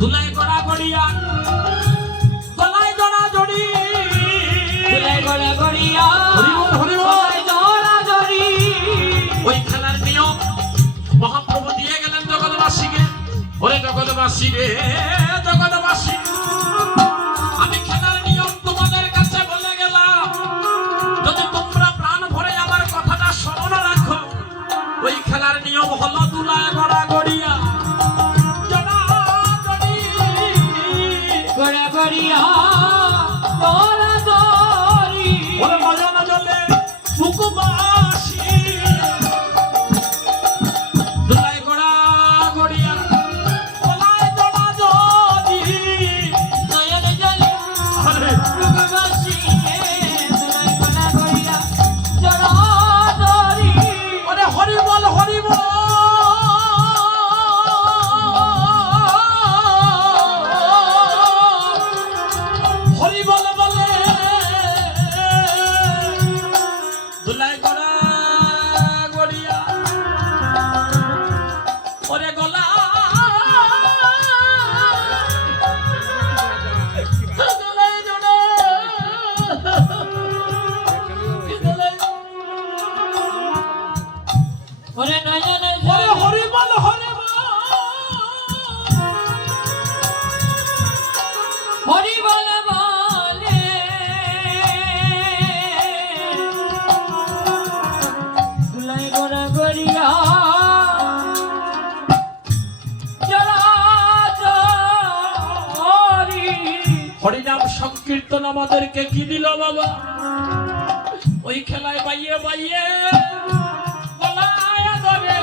দুলাই গড়া গড়িয়া গলায় জড়া জড়ি দুলাই গড়া গড়িয়া গলায় জড়া জড়ি ওই খেলার নিয়ম মহাপ্রভু দিয়ে গেলেন জগৎবাসীকে। ওরে জগৎবাসী রে জগৎবাসী, আমি খেলার নিয়ম তোমাদের কাছে বলে গেলাম, যদি তোমরা প্রাণ ভরে আমার কথাটা স্মরণ রাখো। ওই খেলার নিয়ম হলো দুলায় গড়া গড়িয়া জড়া জড়ি গড়া গড়িয়া জড়া জড়ি ওরে মজা না জলে মুকুবাসী দুলায় গড়া গড়িয়া গলায় জড়া জড়ি নয়ন জলে মুকুবাসী দুলায় গড়া গড়িয়া জড়া জড়ি ওরে হরি বল হরি বল হরি বল বলে দুলাই গড়া গড়িয়া ওরে গলা গলায় জড়া ওরে নয়ন ওরে হরি বল হরি বল হরি বল বলে দুলাই গড়া গড়িয়া জড়া জড়ি হরিনাম সংকীর্তন আমাদেরকে কি দিল বাবা? ওই খেলায় বাইয়ে বাইয়ে গলায় ধরে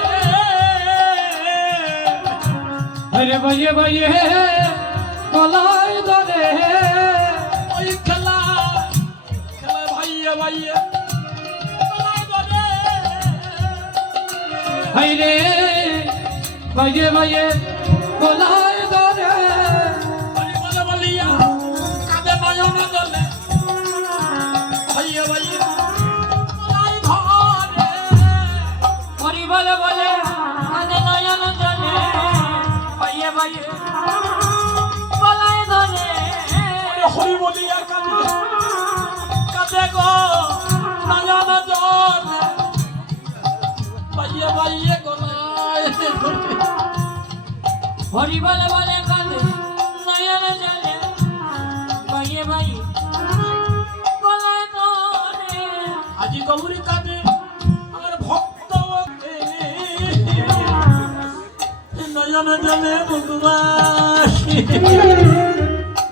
আরে ভাইয়ে ভাইয়ে গলায় ধরে ওই খেলায় বাইয়ে বাইয়ে গলায় ধরে হাইরে ভাইয়ে ভাইয়ে গলায় ধরে হরি বল বলিয়া কাঁদে নয়ন জলে বাইয়ে বাইয়ে গলায় ধরে হরি বলে বলে আনে নয়ন জলে ভাইয়ে ভাইয়ে গলায় ধরে হরি বলিয়া কাঁদে কাঁদে গো নয়ন জলে বাইয়ে বাইয়ে গলায় ধরে হরি বলে বলে কাঁদে নয়ন জলে ভাইয়ে ভাইয়ে গলায় ধরে আজি গৌরী কাঁদে আমার ভক্ত নয়ন জলে মুখবাসী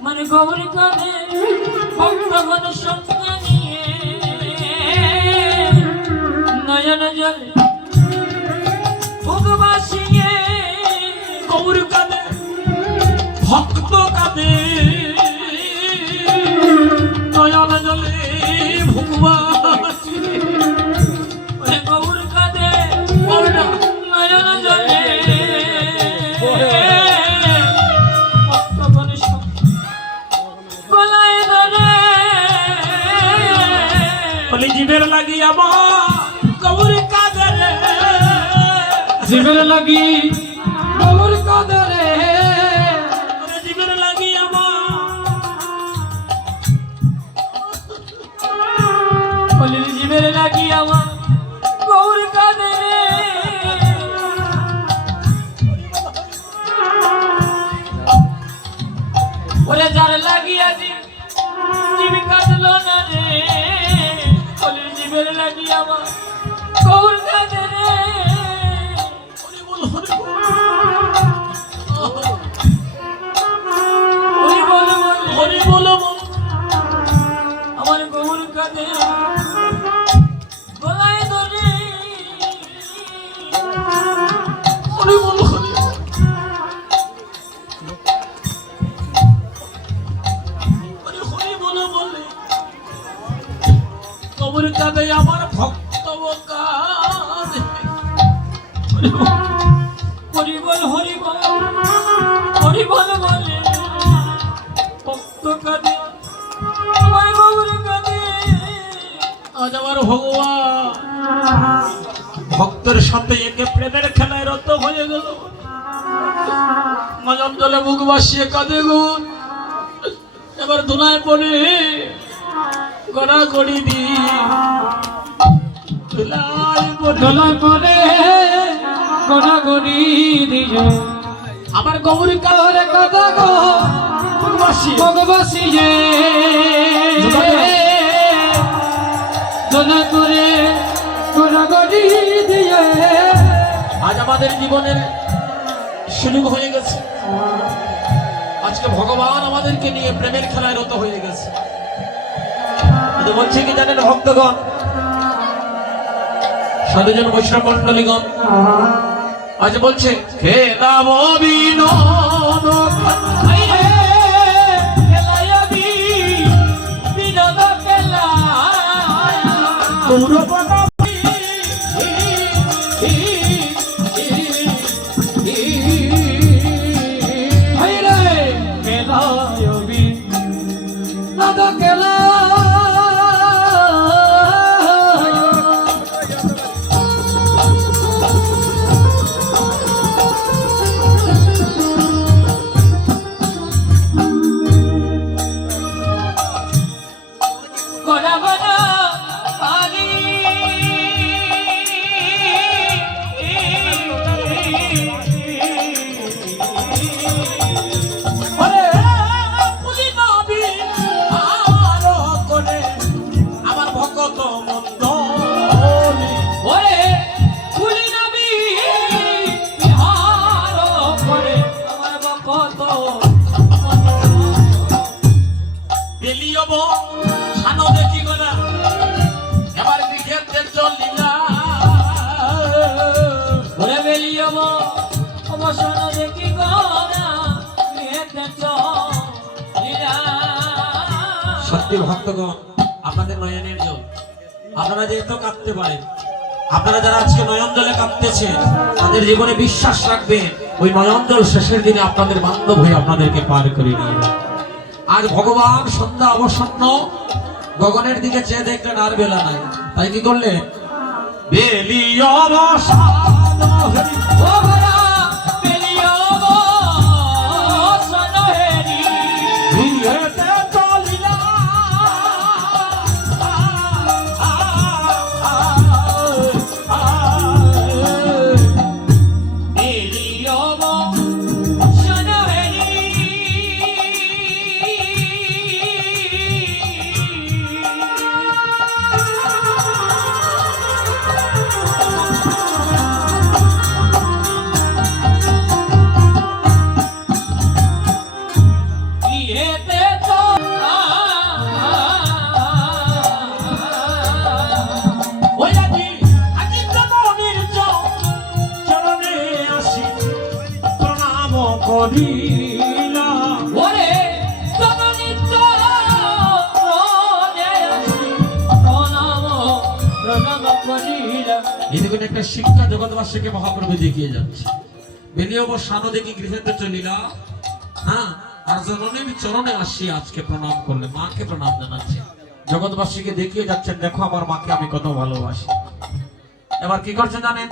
মানে গৌরী কাঁদে ভক্তগণ সঙ্গ নিয়ে নয়ন জলে ভগবাসিয়ে গৌরী কাঁদে ভক্ত কাঁদে নয়ন জলে ভগবাসী মানে গৌরী কাঁদে ওটা নয়ন জলে ভক্তগণ সঙ্গ গলায় ধরে বলি জীবের লাগি আমার গৌরী কাঁদে রে জীবের লাগি গৌরী কাঁদে রে বলি জীবের লাগি আমার বলি জীবের লাগি আমার গৌরী কাঁদে রে ওরে যার লাগিয়াছি জীব কাঁদলো না রে বলি জীবের লাগি আমার গৌর কাঁদে রে হরি বল হরি বল হরি বল বলে হরি বল বল আমার গৌর কাঁদে গলায় ধরে হরি বল হরি বল হরি বল বলে গৌরী কাঁদে আমার ভক্ত কাঁদে হরি বল হরি বল হরি বল বলে ভক্ত কাঁদে আমার গৌর কাঁদে আজ আমার ভগবান ভক্তের সাথে একে প্রেমের খেলায় রত হয়ে গেল। নয়ন জলে মুখ ভাসিয়ে কাঁদে গো। এবার দোলায় পড়ে গড়া গড়ি দি দোলায় পরে গড়াগড়ি দিয়ে আমার গৌরী কারে কথা গো ভগবাসী যে দোলায় পরে গড়াগড়ি দিয়ে আজ আমাদের জীবনের সুযোগ হয়ে গেছে। আজকে ভগবান আমাদেরকে নিয়ে প্রেমের খেলায় রত হয়ে গেছে। কিন্তু বলছে কি জানেন ভক্তগণ, সাধুজন বৈষ্ণব মন্ডলীগণ, আজ বলছে খেলাম বিনোদ সত্যি ভক্তগণ, আপনাদের নয়নের জল, আপনারা যেহেতু কাঁদতে পারেন, আপনারা যারা আজকে নয়ন জলে কাঁদতেছেন তাদের জীবনে বিশ্বাস রাখবেন ওই নয়ন জল শেষের দিনে আপনাদের বান্ধব হয়ে আপনাদেরকে পার করে নিয়ে যাবে। আজ ভগবান সন্ধ্যা অবসন্ন গগনের দিকে চেয়ে দেখলেন আর বেলা নাই, তাই কি করলেন? বেলি অবসান হরি একটা শিক্ষা জগৎবাসীকে মহাপ্রভু দেখিয়ে যাচ্ছে। বেলিয়ে সানো দেখি গৃহেতে চলিলা, হ্যাঁ, আর জননীর চরণে আসি আজকে প্রণাম করলে, মাকে প্রণাম জানাচ্ছে, জগৎবাসীকে দেখিয়ে যাচ্ছেন দেখো আমার মাকে আমি কত ভালোবাসি। এবার কি করছেন জানেন?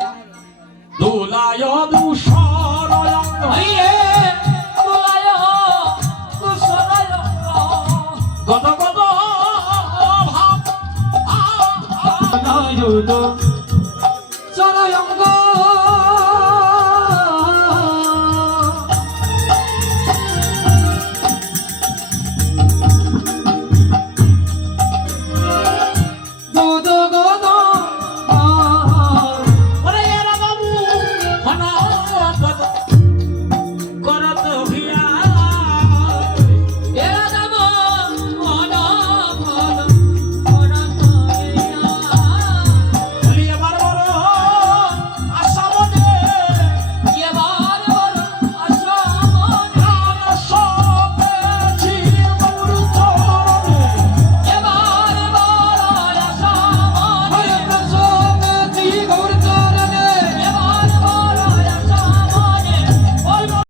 দুলায় দুসর